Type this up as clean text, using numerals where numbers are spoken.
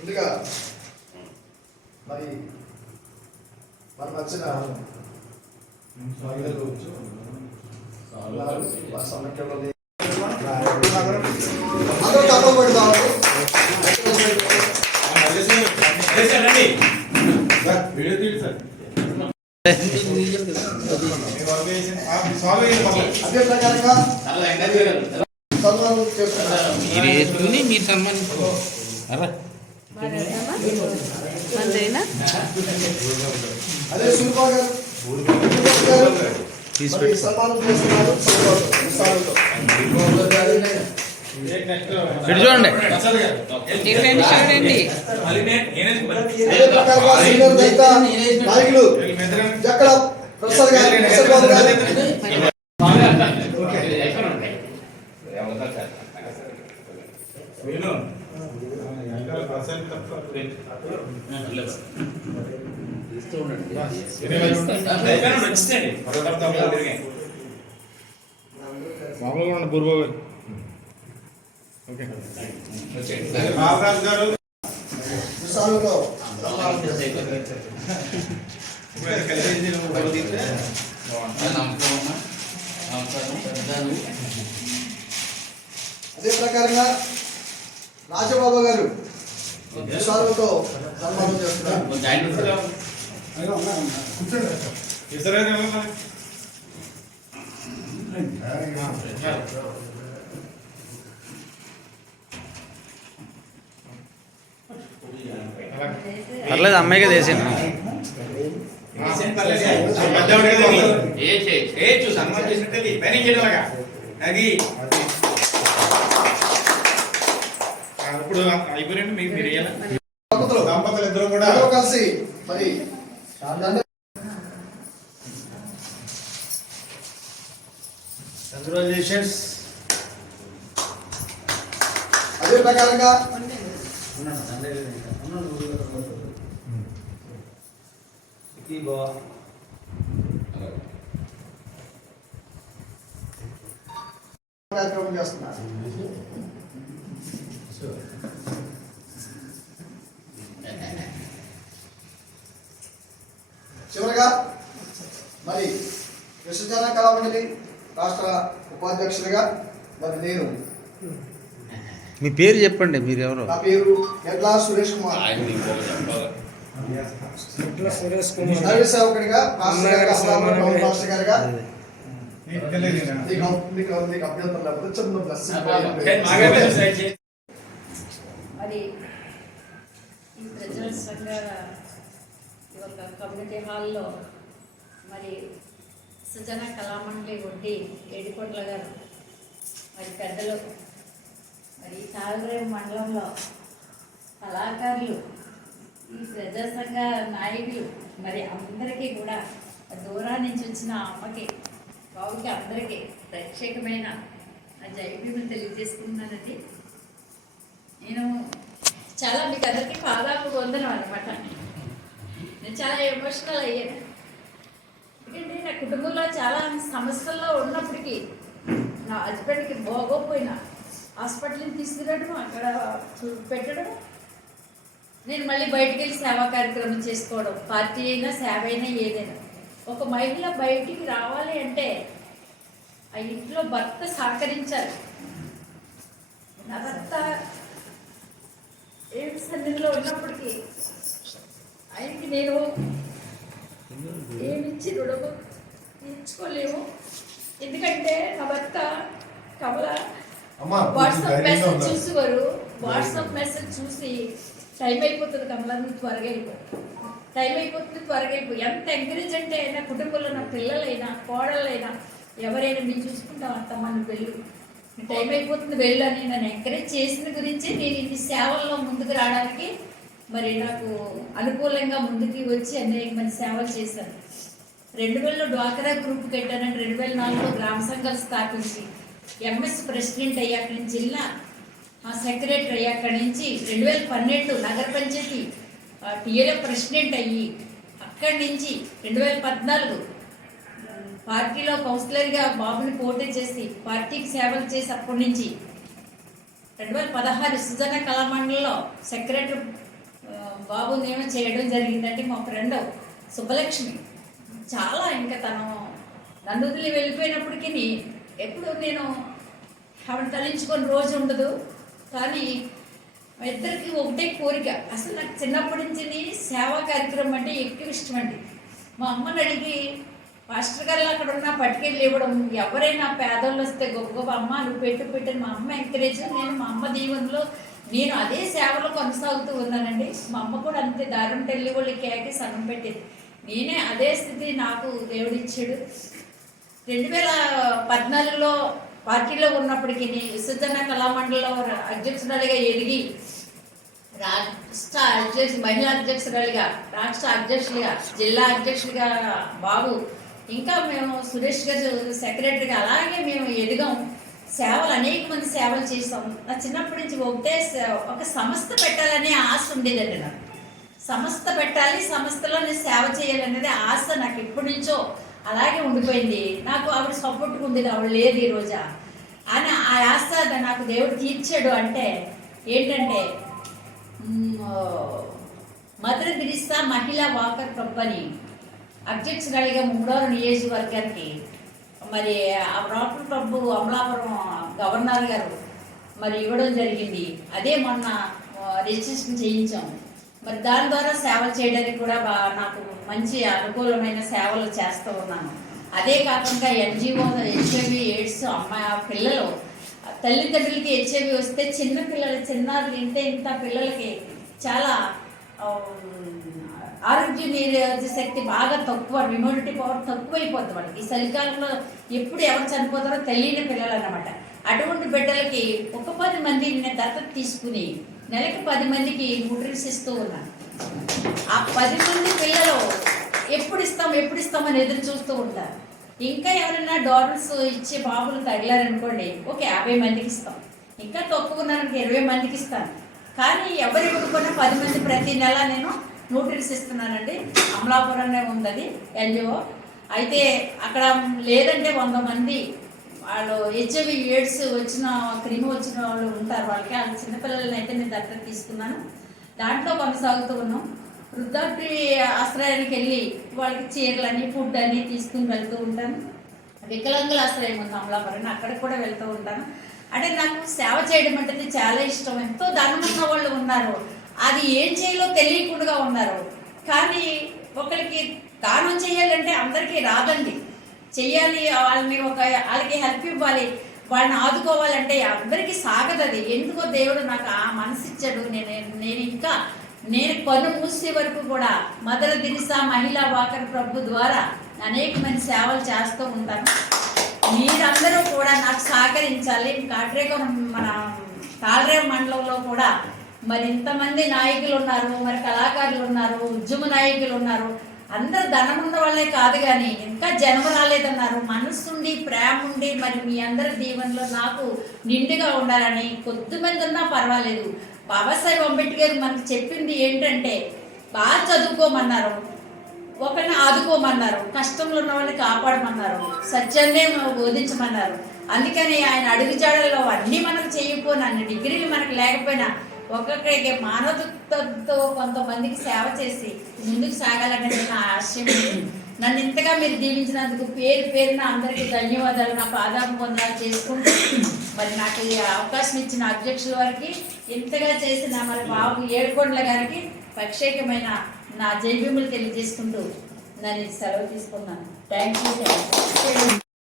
ముందుగా మరి మన వచ్చిన మహిళలు సమఖ్యలో మీరు సన్మానించుకో అదే సుల్పా గారు సన్మానం చేస్తున్నారు. చూడండి నాయకులు జక్కడ ప్రసాద్ గారు మామూలుగా పూర్వ అదే ప్రకారంగా రాజబాబు గారు విశాలతో సన్మానం చేస్తున్నారు. పర్లేదు అమ్మాయిగా చేసాను ఇప్పుడు అయిపోయినండి మీకు మీరు దంపతులు ఇద్దరు కూడా కలిసి మరి కంగ్రాచులేషన్స్. అదే ప్రకారంగా కార్యక్రమం చేస్తున్నారు. చివరగా మరి విశ్వజన కళామండలి రాష్ట్ర ఉపాధ్యక్షుడిగా మరి నేను, మీ పేరు చెప్పండి, మీరు ఎవరు? నా పేరు ఎడ్లా సురేష్ కుమార్, సర్వీస్ సేవకుడిగా మాస్టర్ గారుగా అభ్యంతరం లేకపోతే చిన్న ప్లస్. మరి ఈ ప్రజల సంఘ ఒక కమ్యూనిటీ హాల్లో మరి సుజన కళామండలి వడ్డీ ఏడికొట్ల గారు మరి పెద్దలు మరి తాళరేవు మండలంలో కళాకారులు ఈ ప్రజా సంఘ నాయకులు మరి అందరికీ కూడా దూరం నుంచి వచ్చిన అమ్మకి బాబుకి అందరికీ ప్రత్యేకమైన జైబీములు తెలియజేసుకున్నానండి. నేను చాలా మీకు అందరికీ పాదాపు వందనం అనమాట. నేను చాలా ఎమోషనల్ అయ్యాను. ఎందుకంటే నా కుటుంబంలో చాలా సమస్యల్లో ఉన్నప్పటికీ నా హస్బెండ్కి బాగోపోయినా హాస్పిటల్ని తీసుకురావడం, అక్కడ పెట్టడం, నేను మళ్ళీ బయటికి వెళ్ళి సేవా కార్యక్రమం చేసుకోవడం, పార్టీ అయినా సేవ అయినా ఏదైనా. ఒక మహిళ బయటికి రావాలి అంటే ఆ ఇంట్లో భర్త సహకరించాలి. నా భర్త ఏ సన్నిధిలో ఉన్నప్పటికీ ఆయనకి నేను ఏమిచ్చి రుణము తీర్చుకోలేము. ఎందుకంటే నా భర్త కమల వాట్సాప్ మెసేజ్ చూసేవారు. వాట్సాప్ మెసేజ్ చూసి టైం అయిపోతుంది కమల, నువ్వు త్వరగా వెళ్ళిపో, టైం అయిపోతుంది త్వరగా వెళ్ళిపో. ఎంత ఎంకరేజ్ అంటే నా కుటుంబంలో నా పిల్లలైనా కోడళ్ళైనా ఎవరైనా మీరు చూసుకుంటాం అత్తమ్మ నువ్వు వెళ్ళు, టైం అయిపోతుంది వెళ్ళని నన్ను ఎంకరేజ్ చేసిన గురించి నేను ఇన్ని సేవల్లో ముందుకు రావడానికి మరి నాకు అనుకూలంగా ముందుకు వచ్చి అనేక మంది సేవలు చేశాను. 2000లో డ్వాక్రా గ్రూప్ కట్టానంటే 2004లో గ్రామ సంఘాలు స్థాపించి ఎంఎస్ ప్రెసిడెంట్ అయ్యాక నుంచి జిల్లా సెక్రటరీ అయ్యాక నుంచి 2012 నగర పంచాయతీ టీఎల్ఎఫ్ ప్రెసిడెంట్ అయ్యి అక్కడి నుంచి 2014 పార్టీలో కౌన్సిలర్గా బాబుని పోటీ చేసి పార్టీకి సేవలు చేసి అప్పటి నుంచి 2016 సుజన కళామండలిలో సెక్రటరీ బాబు నియమం చేయడం జరిగిందంటే మా ఫ్రెండ్ సుబ్బలక్ష్మి చాలా ఇంకా తను నన్ను వదిలి వెళ్ళిపోయినప్పటికీ ఎప్పుడు నేను ఆవిడ తలించుకొని రోజు ఉండదు. కానీ మా ఇద్దరికి ఒకటే కోరిక. అసలు నాకు చిన్నప్పటి నుంచి సేవా కార్యక్రమం అంటే ఎక్కువ ఇష్టం అండి. మా అమ్మని అడిగి పాస్టర్ గారు అక్కడ ఉన్న పట్టుకెళ్ళి ఇవ్వడం, ఎవరైనా పేదోళ్ళు వస్తే గొప్ప గొప్ప అమ్మ నువ్వు పెట్టిన మా అమ్మ ఎంకరేజ్, నేను మా అమ్మ దీవెనలో నేను అదే సేవలో కొనసాగుతూ ఉన్నానండి. మా అమ్మ కూడా అంతే దారుణ తెల్లి వాళ్ళు కేకి సగం పెట్టేది. నేనే అదే స్థితి నాకు దేవుడిచ్చాడు. 2014లో పార్టీలో ఉన్నప్పటికీ విసర్జన కళామండలిలో అధ్యక్షురాలిగా ఎదిగి రాష్ట్ర మహిళా అధ్యక్షురాలిగా, రాష్ట్ర అధ్యక్షులుగా, జిల్లా అధ్యక్షులుగా బాబు, ఇంకా మేము సురేష్ గారు సెక్రటరీగా అలాగే మేము ఎదిగాం. సేవలు అనేక మంది సేవలు చేస్తాం. నా చిన్నప్పటి నుంచి ఒకటే ఒక సంస్థ పెట్టాలనే ఆశ ఉండేదండి. నాకు సంస్థ పెట్టాలి, సంస్థలో నేను సేవ చేయాలనేది ఆశ నాకు ఎప్పటి నుంచో అలాగే ఉండిపోయింది. నాకు ఆవిడ సపోర్ట్గా ఉండేది, ఆవిడ లేదు ఈరోజు అని ఆ ఆశ నాకు దేవుడు తీర్చాడు. అంటే ఏంటంటే మదర్ తెరిస్సా మహిళా వాకర్ కంపెనీ అధ్యక్షురాలిగా 3వ నియోజకవర్గానికి మరి రాపుల ప్రభు అమలాపురం గవర్నర్ గారు మరి ఇవ్వడం జరిగింది. అదే మొన్న రిజిస్ట్రేషన్ చేయించాం. మరి దాని ద్వారా సేవలు చేయడానికి కూడా నాకు మంచి అనుకూలమైన సేవలు చేస్తూ ఉన్నాను. అదే కాకుండా ఎన్జిఓ హెచ్ఐవి ఎయిడ్స్ పిల్లలు తల్లిదండ్రులకి హెచ్ఐవి వస్తే చిన్న పిల్లలు చిన్నారులు ఇంత పిల్లలకి చాలా ఆరోగ్య నిరోధక శక్తి బాగా తక్కువ, ఇమ్యూనిటీ పవర్ తక్కువైపోతుంది వాళ్ళకి. ఈ చలికాలంలో ఎప్పుడు ఎవరు చనిపోతారో తెలియని పిల్లలు అన్నమాట. అటువంటి బిడ్డలకి ఒక 10 మంది నేను దత్తత తీసుకుని నెలకి 10 మందికి న్యూట్రిన్స్ ఇస్తూ ఉన్నాను. ఆ 10 మంది పిల్లలు ఎప్పుడు ఇస్తామని ఎదురు చూస్తూ ఉంటారు. ఇంకా ఎవరైనా డోనర్స్ ఇచ్చే బాబులు తగిలారనుకోండి, ఒక 50 మందికి ఇస్తాం. ఇంకా తక్కువ ఉన్నారనుకో 20 మందికి ఇస్తాను. కానీ ఎవరు ఇవ్వకపోయినా 10 మంది ప్రతి నెల నేను న్యూట్రిన్స్ ఇస్తున్నానండి. అమలాపురంలో ఉంది ఎన్జిఓ. అయితే అక్కడ లేదంటే 100 మంది వాళ్ళు హెచ్ఐవి ఎయిడ్స్ వచ్చిన క్రిమి వచ్చిన వాళ్ళు ఉంటారు. వాళ్ళకి వాళ్ళ చిన్నపిల్లలని అయితే నేను దత్తత తీసుకున్నాను. దాంట్లో కొనసాగుతూ ఉన్నాం. వృద్ధాప్య ఆశ్రయానికి వెళ్ళి వాళ్ళకి చీరలని ఫుడ్ అని తీసుకుని వెళ్తూ ఉంటాను. వికలాంగుల ఆశ్రయం ఉంది అమలాపురం, అక్కడికి కూడా వెళ్తూ ఉంటాను. అంటే నాకు సేవ చేయడం అంటే చాలా ఇష్టం. ఎంతో ధనమున్న వాళ్ళు ఉన్నారు, అది ఏం చేయాలో తెలియకుండా ఉన్నారు. కానీ ఒకరికి దానం చేయాలంటే అందరికీ రాదండి. చెయ్యాలి, వాళ్ళకి హెల్ప్ ఇవ్వాలి, వాళ్ళని ఆదుకోవాలంటే అందరికీ సాగదు. అది ఎందుకో దేవుడు నాకు ఆ మనసు ఇచ్చాడు. నేను పన్ను మూసే వరకు కూడా మదర్ తెరిస్సా మహిళా వాకర్ ప్రభు ద్వారా అనేక మంది సేవలు చేస్తూ ఉంటాను. మీరందరూ కూడా నాకు సహకరించాలి. మన తాళరేవు మండలంలో కూడా మరి ఇంతమంది నాయకులు ఉన్నారు, మరి కళాకారులు ఉన్నారు, ఉద్యమ నాయకులు ఉన్నారు. అందరూ ధనం ఉన్న వాళ్ళే కాదు, కానీ ఇంకా జన్మ రాలేదన్నారు. మనసుండి ప్రేమ ఉండి మరి మీ అందరి దీవెనలో నాకు నిండుగా ఉండాలని కొద్దిమంది ఉన్నా పర్వాలేదు. బాబాసాహెబ్ అంబేద్కర్ మనకు చెప్పింది ఏంటంటే బాగా చదువుకోమన్నారు, ఒకరిని ఆదుకోమన్నారు, కష్టంలో ఉన్న వాళ్ళని కాపాడమన్నారు, సత్యాన్నే బోధించమన్నారు. అందుకని ఆయన అడుగుజాడల్లో అన్నీ మనకు చేయకపోయినా, అన్ని డిగ్రీలు మనకు లేకపోయినా ఒక్కొక్కరికి మానవతతో కొంతమందికి సేవ చేసి ముందుకు సాగాలనేది నా ఆశయం. నన్ను ఇంతగా మీరు దీవించినందుకు పేరున అందరికీ ధన్యవాదాలు. నా పాదాభివందనాలు చేసుకుంటూ మరి నాకు ఈ అవకాశం ఇచ్చిన అధ్యక్షుల వారికి, ఇంతగా చేసిన మరి బాబు ఏడుకొండల గారికి ప్రత్యేకమైన నా జైభీములు తెలియజేసుకుంటూ నన్ను సెలవు తీసుకున్నాను. Thank you.